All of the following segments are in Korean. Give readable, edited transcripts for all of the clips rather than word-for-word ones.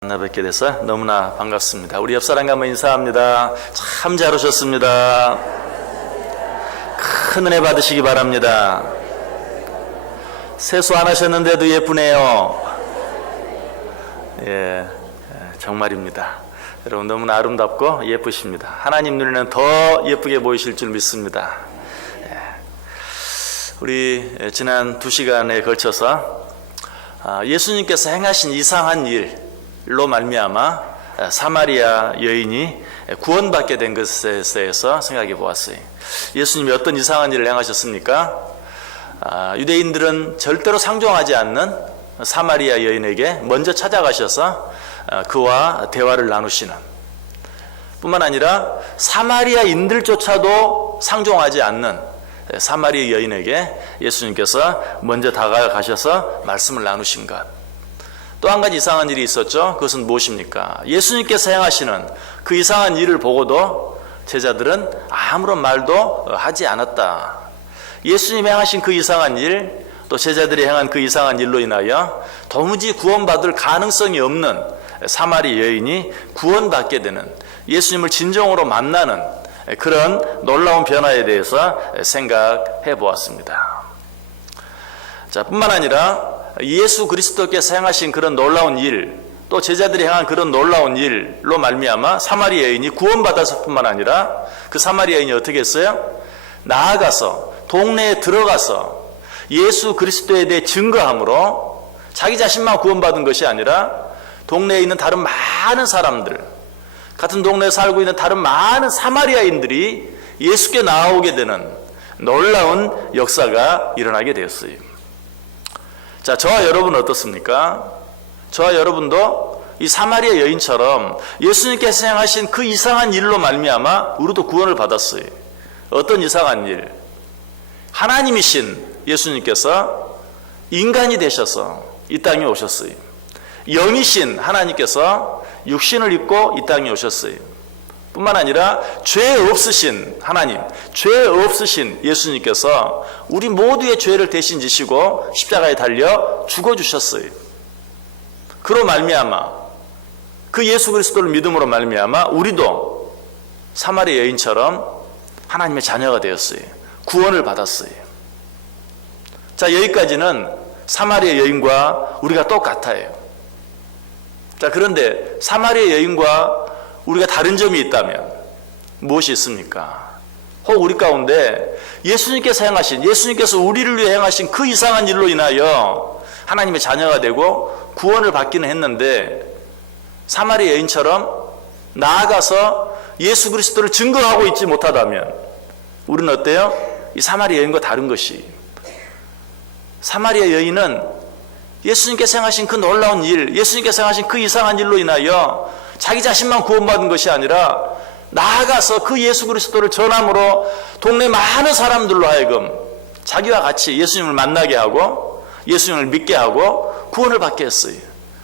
만나 뵙게 돼서 너무나 반갑습니다. 우리 옆 사람과 한번 인사합니다. 참 잘 오셨습니다. 큰 은혜 받으시기 바랍니다. 세수 안 하셨는데도 예쁘네요. 예, 정말입니다. 여러분 너무나 아름답고 예쁘십니다. 하나님 눈에는 더 예쁘게 보이실 줄 믿습니다. 우리 지난 2시간에 걸쳐서 예수님께서 행하신 이상한 일로 말미암아 사마리아 여인이 구원받게 된 것에 대해서 생각해 보았어요. 예수님이 어떤 이상한 일을 행하셨습니까? 유대인들은 절대로 상종하지 않는 사마리아 여인에게 먼저 찾아가셔서 그와 대화를 나누시는, 뿐만 아니라 사마리아인들조차도 상종하지 않는 사마리아 여인에게 예수님께서 먼저 다가가셔서 말씀을 나누신 것. 또 한 가지 이상한 일이 있었죠. 그것은 무엇입니까? 예수님께서 행하시는 그 이상한 일을 보고도 제자들은 아무런 말도 하지 않았다. 예수님이 행하신 그 이상한 일, 또 제자들이 행한 그 이상한 일로 인하여 도무지 구원받을 가능성이 없는 사마리아 여인이 구원받게 되는, 예수님을 진정으로 만나는 그런 놀라운 변화에 대해서 생각해 보았습니다. 자, 뿐만 아니라 예수 그리스도께서 행하신 그런 놀라운 일, 또 제자들이 행한 그런 놀라운 일로 말미암아 사마리아 여인이 구원받아서 뿐만 아니라 그 사마리아 여인이 어떻게 했어요? 나아가서 동네에 들어가서 예수 그리스도에 대해 증거함으로 자기 자신만 구원받은 것이 아니라 동네에 있는 다른 많은 사람들, 같은 동네에 살고 있는 다른 많은 사마리아인들이 예수께 나오게 되는 놀라운 역사가 일어나게 되었어요. 자, 저와 여러분은 어떻습니까? 저와 여러분도 이 사마리아 여인처럼 예수님께서 행하신 그 이상한 일로 말미암아 우리도 구원을 받았어요. 어떤 이상한 일? 하나님이신 예수님께서 인간이 되셔서 이 땅에 오셨어요. 영이신 하나님께서 육신을 입고 이 땅에 오셨어요. 뿐만 아니라 죄 없으신 하나님, 죄 없으신 예수님께서 우리 모두의 죄를 대신 지시고 십자가에 달려 죽어주셨어요. 그로 말미암아, 그 예수 그리스도를 믿음으로 말미암아 우리도 사마리아 여인처럼 하나님의 자녀가 되었어요. 구원을 받았어요. 자, 여기까지는 사마리아 여인과 우리가 똑같아요. 자, 그런데 사마리아 여인과 우리가 다른 점이 있다면 무엇이 있습니까? 혹 우리 가운데 예수님께서 행하신, 예수님께서 우리를 위해 행하신 그 이상한 일로 인하여 하나님의 자녀가 되고 구원을 받기는 했는데 사마리아 여인처럼 나아가서 예수 그리스도를 증거하고 있지 못하다면 우리는 어때요? 이 사마리아 여인과 다른 것이, 사마리아 여인은 예수님께서 행하신 그 놀라운 일, 예수님께서 행하신 그 이상한 일로 인하여 자기 자신만 구원받은 것이 아니라 나아가서 그 예수 그리스도를 전함으로 동네 많은 사람들로 하여금 자기와 같이 예수님을 만나게 하고 예수님을 믿게 하고 구원을 받게 했어요.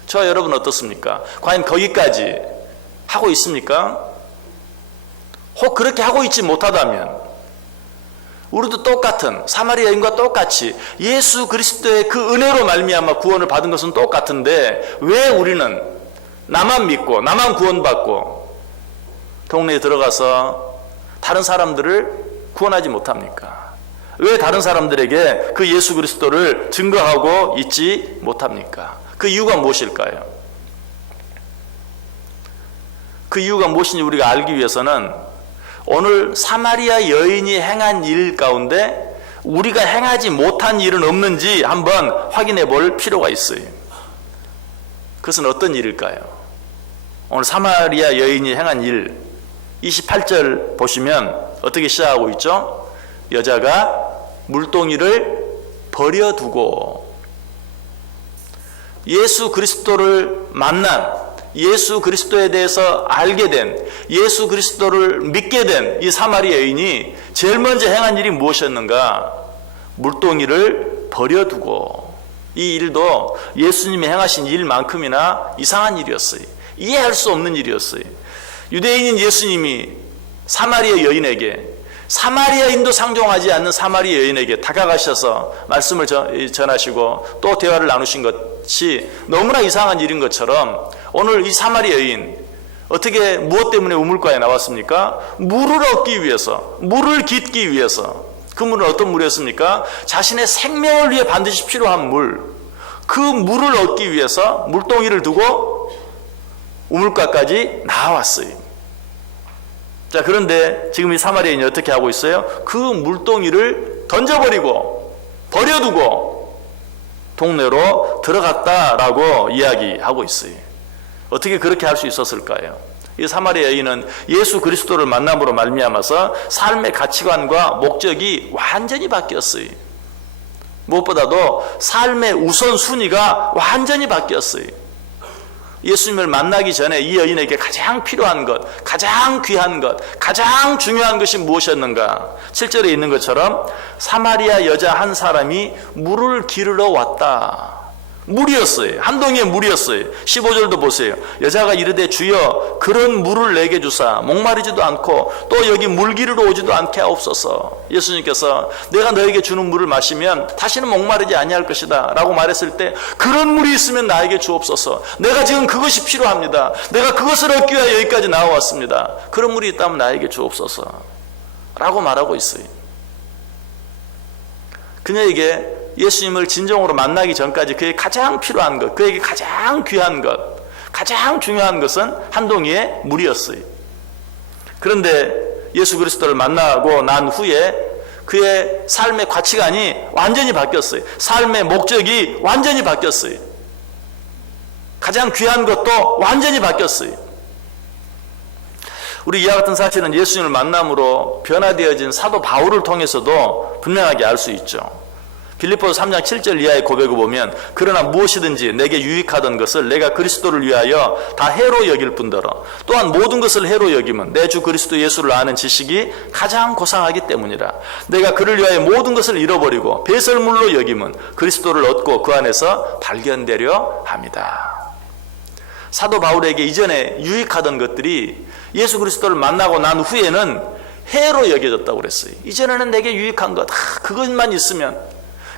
저와 여러분 어떻습니까? 과연 거기까지 하고 있습니까? 혹 그렇게 하고 있지 못하다면 우리도 똑같은 사마리아 여인과 똑같이 예수 그리스도의 그 은혜로 말미암아 구원을 받은 것은 똑같은데 왜 우리는 나만 믿고 나만 구원받고 동네에 들어가서 다른 사람들을 구원하지 못합니까? 왜 다른 사람들에게 그 예수 그리스도를 증거하고 있지 못합니까? 그 이유가 무엇일까요? 그 이유가 무엇인지 우리가 알기 위해서는 오늘 사마리아 여인이 행한 일 가운데 우리가 행하지 못한 일은 없는지 한번 확인해 볼 필요가 있어요. 그것은 어떤 일일까요? 오늘 사마리아 여인이 행한 일 28절 보시면 어떻게 시작하고 있죠? 여자가 물동이를 버려두고 예수 그리스도를 만난, 예수 그리스도에 대해서 알게 된, 예수 그리스도를 믿게 된 이 사마리아 여인이 제일 먼저 행한 일이 무엇이었는가? 물동이를 버려두고. 이 일도 예수님이 행하신 일만큼이나 이상한 일이었어요. 이해할 수 없는 일이었어요. 유대인인 예수님이 사마리아 여인에게, 사마리아인도 상종하지 않는 사마리아 여인에게 다가가셔서 말씀을 전하시고 또 대화를 나누신 것 것이 너무나 이상한 일인 것처럼 오늘 이 사마리 여인 어떻게 무엇 때문에 우물가에 나왔습니까? 물을 얻기 위해서, 물을 깃기 위해서. 그 물은 어떤 물이었습니까? 자신의 생명을 위해 반드시 필요한 물, 그 물을 얻기 위해서 물동이를 두고 우물가까지 나왔어요. 자, 그런데 지금 이 사마리아인이 어떻게 하고 있어요? 그 물동이를 던져버리고 버려두고 동네로 들어갔다라고 이야기하고 있어요. 어떻게 그렇게 할 수 있었을까요? 이 사마리아 여인은 예수 그리스도를 만남으로 말미암아서 삶의 가치관과 목적이 완전히 바뀌었어요. 무엇보다도 삶의 우선순위가 완전히 바뀌었어요. 예수님을 만나기 전에 이 여인에게 가장 필요한 것, 가장 귀한 것, 가장 중요한 것이 무엇이었는가? 7절에 있는 것처럼 사마리아 여자 한 사람이 물을 기르러 왔다. 물이었어요. 한 동이의 물이었어요. 15절도 보세요. 여자가 이르되 주여 그런 물을 내게 주사 목마르지도 않고 또 여기 물 기르러 오지도 않게 하옵소서. 예수님께서 내가 너에게 주는 물을 마시면 다시는 목마르지 아니할 것이다 라고 말했을 때 그런 물이 있으면 나에게 주옵소서. 내가 지금 그것이 필요합니다. 내가 그것을 얻기 위하여 여기까지 나와왔습니다. 그런 물이 있다면 나에게 주옵소서 라고 말하고 있어요. 그녀에게 예수님을 진정으로 만나기 전까지 그에게 가장 필요한 것, 그에게 가장 귀한 것, 가장 중요한 것은 한 동이의 물이었어요. 그런데 예수 그리스도를 만나고 난 후에 그의 삶의 가치관이 완전히 바뀌었어요. 삶의 목적이 완전히 바뀌었어요. 가장 귀한 것도 완전히 바뀌었어요. 우리 이와 같은 사실은 예수님을 만남으로 변화되어진 사도 바울을 통해서도 분명하게 알 수 있죠. 빌립보서 3장 7절 이하의 고백을 보면 그러나 무엇이든지 내게 유익하던 것을 내가 그리스도를 위하여 다 해로 여길 뿐더러 또한 모든 것을 해로 여김은 내 주 그리스도 예수를 아는 지식이 가장 고상하기 때문이라. 내가 그를 위하여 모든 것을 잃어버리고 배설물로 여김은 그리스도를 얻고 그 안에서 발견되려 합니다. 사도 바울에게 이전에 유익하던 것들이 예수 그리스도를 만나고 난 후에는 해로 여겨졌다고 그랬어요. 이전에는 내게 유익한 것, 그것만 있으면,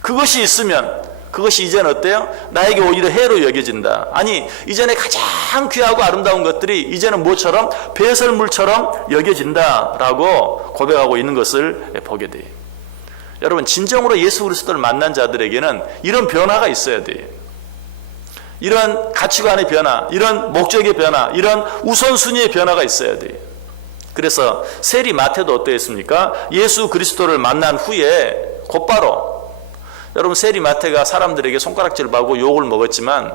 그것이 있으면 그것이 이제는 어때요? 나에게 오히려 해로 여겨진다. 아니, 이전에 가장 귀하고 아름다운 것들이 이제는 뭐처럼? 배설물처럼 여겨진다라고 고백하고 있는 것을 보게 돼요. 여러분, 진정으로 예수 그리스도를 만난 자들에게는 이런 변화가 있어야 돼요. 이런 가치관의 변화, 이런 목적의 변화, 이런 우선순위의 변화가 있어야 돼요. 그래서 세리 마태도 어떠했습니까? 예수 그리스도를 만난 후에 곧바로, 여러분, 세리 마태가 사람들에게 손가락질을 받고 욕을 먹었지만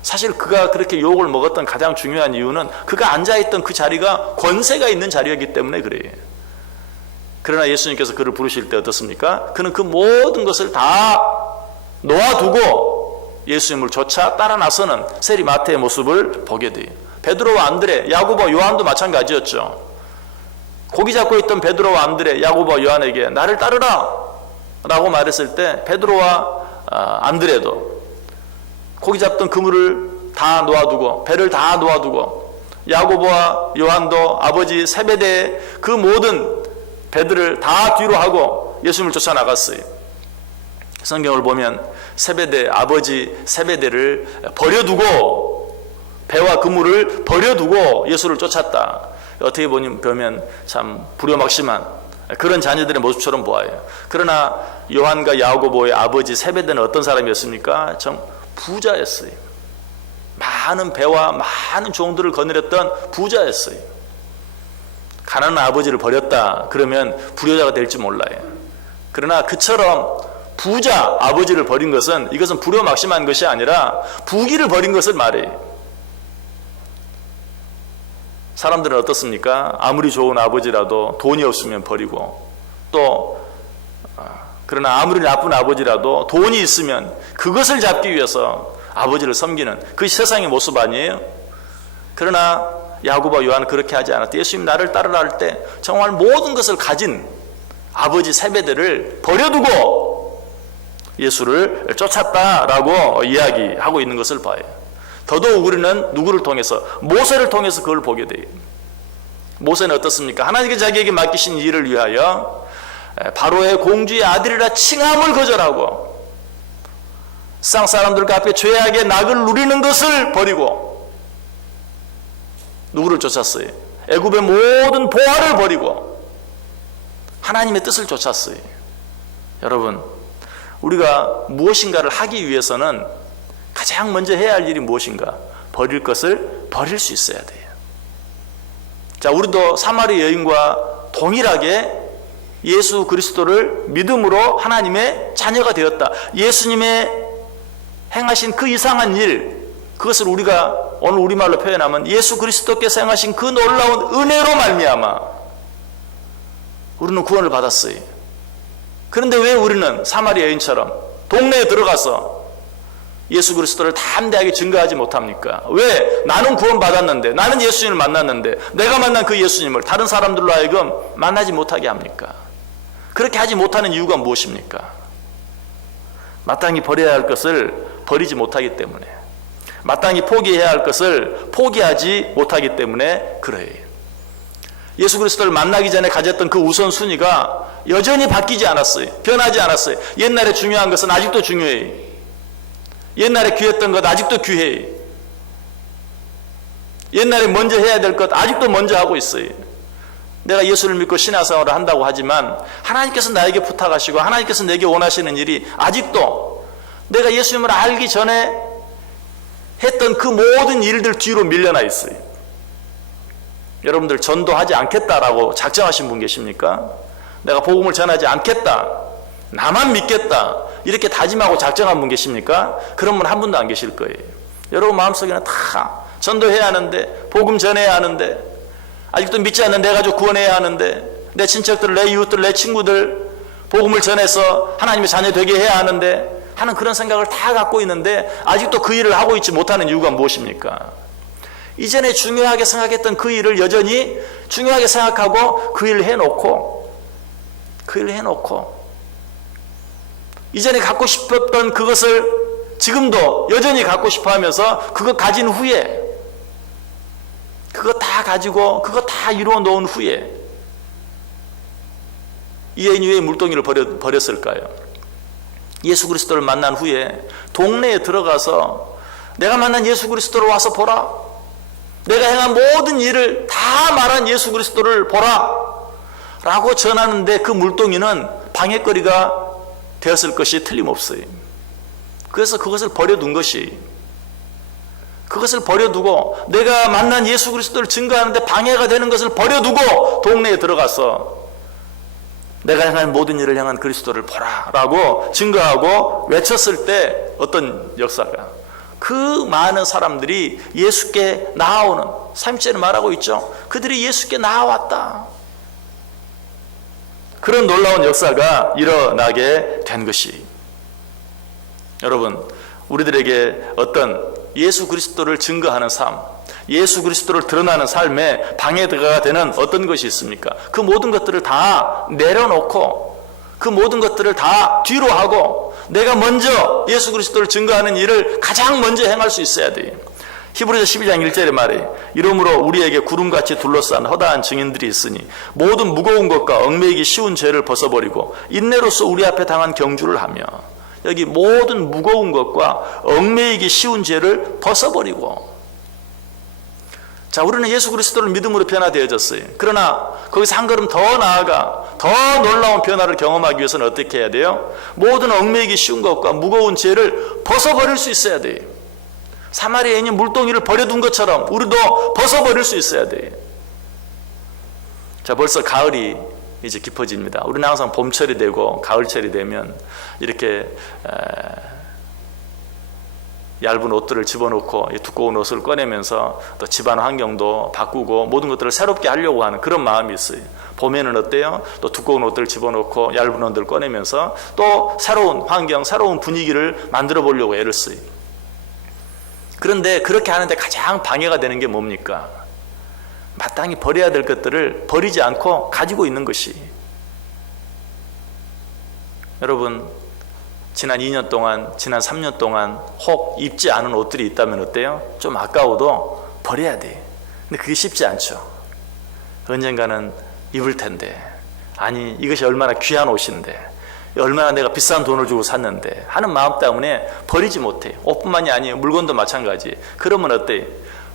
사실 그가 그렇게 욕을 먹었던 가장 중요한 이유는 그가 앉아있던 그 자리가 권세가 있는 자리였기 때문에 그래요. 그러나 예수님께서 그를 부르실 때 어떻습니까? 그는 그 모든 것을 다 놓아두고 예수님을 쫓아 따라 나서는 세리 마태의 모습을 보게 돼요. 베드로와 안드레, 야고보와 요한도 마찬가지였죠. 고기 잡고 있던 베드로와 안드레, 야고보와 요한에게 나를 따르라 라고 말했을 때 베드로와 안드레도 고기 잡던 그물을 다 놓아두고 배를 다 놓아두고 야고보와 요한도 아버지 세베대의 그 모든 배들을 다 뒤로 하고 예수님을 쫓아 나갔어요. 성경을 보면 세베대, 아버지 세베대를 버려두고 배와 그물을 버려두고 예수를 쫓았다. 어떻게 보면 참 불효막심한 그런 자녀들의 모습처럼 보아요. 그러나 요한과 야고보의 아버지 세베대는 어떤 사람이었습니까? 참 부자였어요. 많은 배와 많은 종들을 거느렸던 부자였어요. 가난한 아버지를 버렸다 그러면 불효자가 될지 몰라요. 그러나 그처럼 부자 아버지를 버린 것은 이것은 불효막심한 것이 아니라 부귀를 버린 것을 말해요. 사람들은 어떻습니까? 아무리 좋은 아버지라도 돈이 없으면 버리고, 또 그러나 아무리 나쁜 아버지라도 돈이 있으면 그것을 잡기 위해서 아버지를 섬기는 그 세상의 모습 아니에요? 그러나 야고보와 요한은 그렇게 하지 않았대. 예수님 나를 따르라 할 때 정말 모든 것을 가진 아버지 세베대를 버려두고 예수를 쫓았다라고 이야기하고 있는 것을 봐요. 더더욱 우리는 누구를 통해서? 모세를 통해서 그걸 보게 돼요. 모세는 어떻습니까? 하나님께 자기에게 맡기신 일을 위하여 바로의 공주의 아들이라 칭함을 거절하고 세상 사람들과 앞에 죄악의 낙을 누리는 것을 버리고 누구를 쫓았어요? 애굽의 모든 보화를 버리고 하나님의 뜻을 쫓았어요. 여러분, 우리가 무엇인가를 하기 위해서는 가장 먼저 해야 할 일이 무엇인가? 버릴 것을 버릴 수 있어야 돼요. 자, 우리도 사마리 여인과 동일하게 예수 그리스도를 믿음으로 하나님의 자녀가 되었다. 예수님의 행하신 그 이상한 일, 그것을 우리가 오늘 우리말로 표현하면 예수 그리스도께서 행하신 그 놀라운 은혜로 말미암아 우리는 구원을 받았어요. 그런데 왜 우리는 사마리 여인처럼 동네에 들어가서 예수 그리스도를 담대하게 증거하지 못합니까? 왜? 나는 구원받았는데, 나는 예수님을 만났는데 내가 만난 그 예수님을 다른 사람들로 하여금 만나지 못하게 합니까? 그렇게 하지 못하는 이유가 무엇입니까? 마땅히 버려야 할 것을 버리지 못하기 때문에, 마땅히 포기해야 할 것을 포기하지 못하기 때문에 그래요. 예수 그리스도를 만나기 전에 가졌던 그 우선순위가 여전히 바뀌지 않았어요. 변하지 않았어요. 옛날에 중요한 것은 아직도 중요해요. 옛날에 귀했던 것 아직도 귀해요. 옛날에 먼저 해야 될 것 아직도 먼저 하고 있어요. 내가 예수를 믿고 신앙생활을 한다고 하지만 하나님께서 나에게 부탁하시고 하나님께서 내게 원하시는 일이 아직도 내가 예수님을 알기 전에 했던 그 모든 일들 뒤로 밀려나 있어요. 여러분들 전도하지 않겠다라고 작정하신 분 계십니까? 내가 복음을 전하지 않겠다, 나만 믿겠다, 이렇게 다짐하고 작정한 분 계십니까? 그런 분 한 분도 안 계실 거예요. 여러분 마음속에는 다 전도해야 하는데, 복음 전해야 하는데, 아직도 믿지 않는 내 가족 구원해야 하는데, 내 친척들, 내 이웃들, 내 친구들 복음을 전해서 하나님의 자녀 되게 해야 하는데 하는 그런 생각을 다 갖고 있는데 아직도 그 일을 하고 있지 못하는 이유가 무엇입니까? 이전에 중요하게 생각했던 그 일을 여전히 중요하게 생각하고 그 일을 해놓고 이전에 갖고 싶었던 그것을 지금도 여전히 갖고 싶어 하면서 그거 가진 후에, 그거 다 가지고 그거 다 이루어 놓은 후에 이 여인이 왜 물동이를 버렸을까요? 예수 그리스도를 만난 후에 동네에 들어가서 내가 만난 예수 그리스도를 와서 보라, 내가 행한 모든 일을 다 말한 예수 그리스도를 보라 라고 전하는데 그 물동이는 방해거리가 되었을 것이 틀림없어요. 그래서 그것을 버려둔 것이, 그것을 버려두고 내가 만난 예수 그리스도를 증거하는데 방해가 되는 것을 버려두고 동네에 들어가서 내가 행한 모든 일을 향한 그리스도를 보라 라고 증거하고 외쳤을 때 어떤 역사가, 그 많은 사람들이 예수께 나아오는, 3절에 말하고 있죠. 그들이 예수께 나아왔다. 그런 놀라운 역사가 일어나게 된 것이, 여러분 우리들에게 어떤 예수 그리스도를 증거하는 삶, 예수 그리스도를 드러나는 삶에 방해가 되는 어떤 것이 있습니까? 그 모든 것들을 다 내려놓고 그 모든 것들을 다 뒤로 하고 내가 먼저 예수 그리스도를 증거하는 일을 가장 먼저 행할 수 있어야 돼요. 히브리서 12장 1절에 말해, 이러므로 우리에게 구름같이 둘러싼 허다한 증인들이 있으니 모든 무거운 것과 얽매이기 쉬운 죄를 벗어버리고 인내로서 우리 앞에 당한 경주를 하며, 여기 모든 무거운 것과 얽매이기 쉬운 죄를 벗어버리고, 자, 우리는 예수 그리스도를 믿음으로 변화되어졌어요. 그러나 거기서 한 걸음 더 나아가 더 놀라운 변화를 경험하기 위해서는 어떻게 해야 돼요? 모든 얽매이기 쉬운 것과 무거운 죄를 벗어버릴 수 있어야 돼요. 사마리 여인이 물동이를 버려둔 것처럼 우리도 벗어버릴 수 있어야 돼요. 자, 벌써 가을이 이제 깊어집니다. 우리는 항상 봄철이 되고 가을철이 되면 이렇게 얇은 옷들을 집어넣고 두꺼운 옷을 꺼내면서 또 집안 환경도 바꾸고 모든 것들을 새롭게 하려고 하는 그런 마음이 있어요. 봄에는 어때요? 또 두꺼운 옷들을 집어넣고 얇은 옷들을 꺼내면서 또 새로운 환경, 새로운 분위기를 만들어 보려고 애를 써요. 그런데 그렇게 하는데 가장 방해가 되는 게 뭡니까? 마땅히 버려야 될 것들을 버리지 않고 가지고 있는 것이. 여러분, 지난 2년 동안, 지난 3년 동안 혹 입지 않은 옷들이 있다면 어때요? 좀 아까워도 버려야 돼. 근데 그게 쉽지 않죠. 언젠가는 입을 텐데, 아니 이것이 얼마나 귀한 옷인데, 얼마나 내가 비싼 돈을 주고 샀는데 하는 마음 때문에 버리지 못해. 옷뿐만이 아니에요. 물건도 마찬가지. 그러면 어때?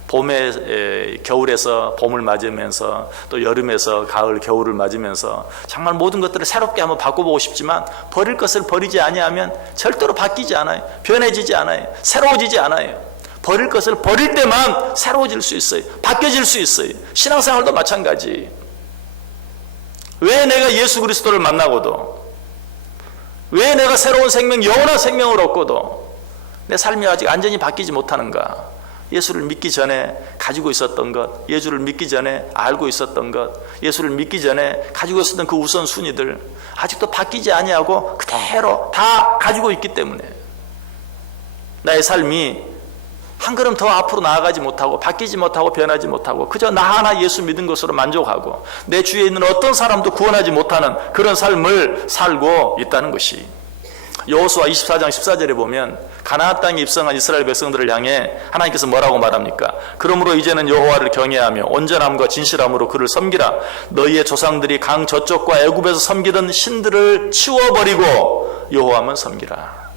봄에 겨울에서 봄을 맞으면서 또 여름에서 가을 겨울을 맞으면서 정말 모든 것들을 새롭게 한번 바꿔보고 싶지만 버릴 것을 버리지 아니하면 절대로 바뀌지 않아요. 변해지지 않아요. 새로워지지 않아요. 버릴 것을 버릴 때만 새로워질 수 있어요. 바뀌어질 수 있어요. 신앙생활도 마찬가지. 왜 내가 예수 그리스도를 만나고도, 왜 내가 새로운 생명, 영원한 생명을 얻고도 내 삶이 아직 완전히 바뀌지 못하는가? 예수를 믿기 전에 가지고 있었던 것, 예수를 믿기 전에 알고 있었던 것, 예수를 믿기 전에 가지고 있었던 그 우선순위들 아직도 바뀌지 아니하고 그대로 다 가지고 있기 때문에 나의 삶이 한 걸음 더 앞으로 나아가지 못하고 바뀌지 못하고 변하지 못하고 그저 나 하나 예수 믿은 것으로 만족하고 내 주위에 있는 어떤 사람도 구원하지 못하는 그런 삶을 살고 있다는 것이, 여호수아 24장 14절에 보면 가나안 땅에 입성한 이스라엘 백성들을 향해 하나님께서 뭐라고 말합니까? 그러므로 이제는 여호와를 경외하며 온전함과 진실함으로 그를 섬기라. 너희의 조상들이 강 저쪽과 애굽에서 섬기던 신들을 치워버리고 여호와만 섬기라.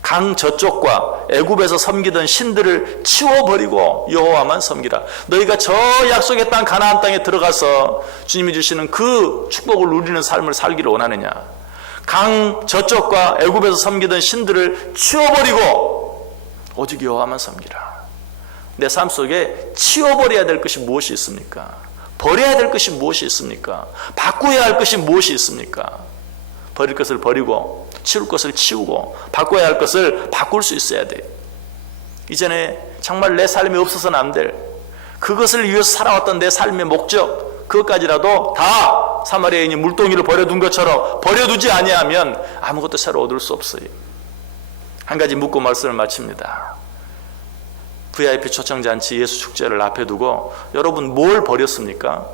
강 저쪽과 애굽에서 섬기던 신들을 치워버리고 여호와만 섬기라. 너희가 저 약속의 땅 가나안 땅에 들어가서 주님이 주시는 그 축복을 누리는 삶을 살기를 원하느냐? 강 저쪽과 애굽에서 섬기던 신들을 치워버리고 오직 여호와만 섬기라. 내 삶 속에 치워버려야 될 것이 무엇이 있습니까? 버려야 될 것이 무엇이 있습니까? 바꾸어야 할 것이 무엇이 있습니까? 버릴 것을 버리고 치울 것을 치우고 바꿔야 할 것을 바꿀 수 있어야 돼요. 이전에 정말 내 삶에 없어서는 안 될, 그것을 위해서 살아왔던 내 삶의 목적, 그것까지라도 다 사마리아인이 물동이를 버려둔 것처럼 버려두지 아니하면 아무것도 새로 얻을 수 없어요. 한 가지 묻고 말씀을 마칩니다. VIP 초청잔치 예수 축제를 앞에 두고 여러분 뭘 버렸습니까?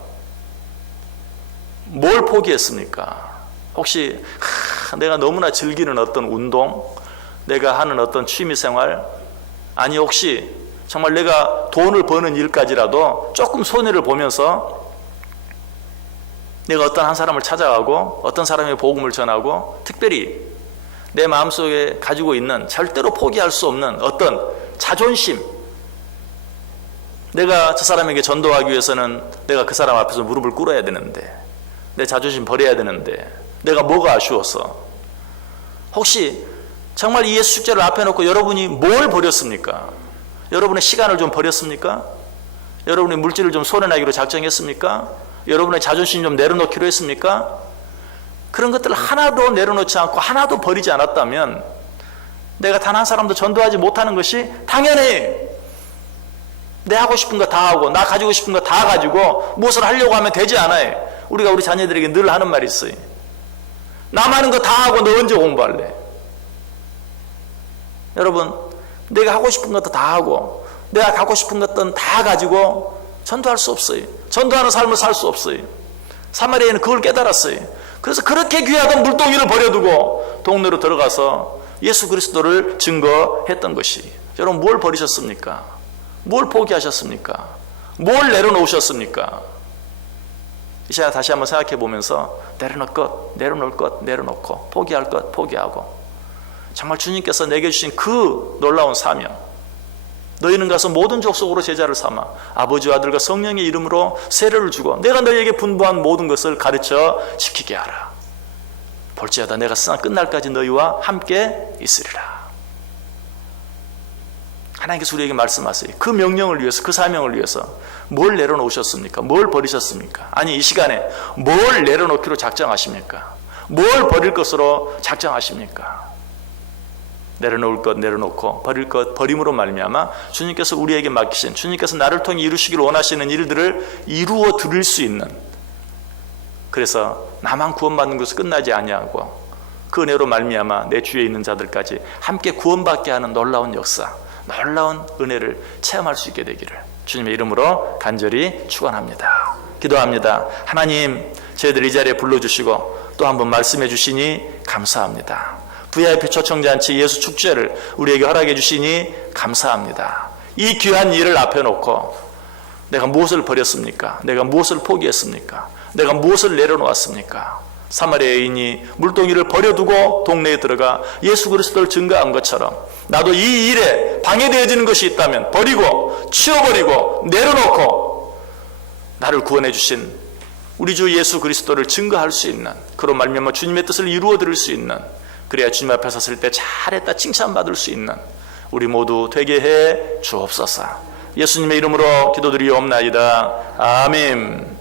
뭘 포기했습니까? 혹시 내가 너무나 즐기는 어떤 운동, 내가 하는 어떤 취미생활, 아니 혹시 정말 내가 돈을 버는 일까지라도 조금 손해를 보면서 내가 어떤 한 사람을 찾아가고 어떤 사람의 복음을 전하고 특별히 내 마음속에 가지고 있는 절대로 포기할 수 없는 어떤 자존심, 내가 저 사람에게 전도하기 위해서는 내가 그 사람 앞에서 무릎을 꿇어야 되는데, 내 자존심 버려야 되는데 내가 뭐가 아쉬웠어? 혹시 정말 이 예수 축제를 앞에 놓고 여러분이 뭘 버렸습니까? 여러분의 시간을 좀 버렸습니까? 여러분의 물질을 좀 손해나기로 작정했습니까? 여러분의 자존심 좀 내려놓기로 했습니까? 그런 것들을 하나도 내려놓지 않고 하나도 버리지 않았다면 내가 단 한 사람도 전도하지 못하는 것이 당연히 내 하고 싶은 거 다 하고 나 가지고 싶은 거 다 가지고 무엇을 하려고 하면 되지 않아요. 우리가 우리 자녀들에게 늘 하는 말이 있어요. 남 하는 거 다 하고 너 언제 공부할래? 여러분, 내가 하고 싶은 것도 다 하고 내가 갖고 싶은 것들은 다 가지고 전도할 수 없어요. 전도하는 삶을 살 수 없어요. 사마리아인은 그걸 깨달았어요. 그래서 그렇게 귀하던 물동이를 버려두고 동네로 들어가서 예수 그리스도를 증거했던 것이, 여러분 뭘 버리셨습니까? 뭘 포기하셨습니까? 뭘 내려놓으셨습니까? 이 시간에 다시 한번 생각해 보면서 내려놓을 것 내려놓고 포기할 것 포기하고, 정말 주님께서 내게 주신 그 놀라운 사명, 너희는 가서 모든 족속으로 제자를 삼아 아버지와 아들과 성령의 이름으로 세례를 주고 내가 너희에게 분부한 모든 것을 가르쳐 지키게 하라. 볼지어다 내가 세상 끝날까지 너희와 함께 있으리라. 하나님께서 우리에게 말씀하세요. 그 명령을 위해서, 그 사명을 위해서 뭘 내려놓으셨습니까? 뭘 버리셨습니까? 아니 이 시간에 뭘 내려놓기로 작정하십니까? 뭘 버릴 것으로 작정하십니까? 내려놓을 것 내려놓고 버릴 것 버림으로 말미암아 주님께서 우리에게 맡기신, 주님께서 나를 통해 이루시기를 원하시는 일들을 이루어 드릴 수 있는, 그래서 나만 구원받는 것을 끝나지 아니하고 그 은혜로 말미암아 내 주위에 있는 자들까지 함께 구원받게 하는 놀라운 역사, 놀라운 은혜를 체험할 수 있게 되기를 주님의 이름으로 간절히 축원합니다. 기도합니다. 하나님, 저희들 이 자리에 불러주시고 또 한번 말씀해 주시니 감사합니다. VIP 초청잔치 예수 축제를 우리에게 허락해 주시니 감사합니다. 이 귀한 일을 앞에 놓고 내가 무엇을 버렸습니까? 내가 무엇을 포기했습니까? 내가 무엇을 내려놓았습니까? 사마리아 여인이 물동이를 버려두고 동네에 들어가 예수 그리스도를 증거한 것처럼 나도 이 일에 방해되어지는 것이 있다면 버리고 치워버리고 내려놓고 나를 구원해 주신 우리 주 예수 그리스도를 증거할 수 있는, 그로 말미암아 주님의 뜻을 이루어 드릴 수 있는, 그래야 주님 앞에 섰을 때 잘했다 칭찬받을 수 있는 우리 모두 되게 해 주옵소서. 예수님의 이름으로 기도드리옵나이다. 아멘.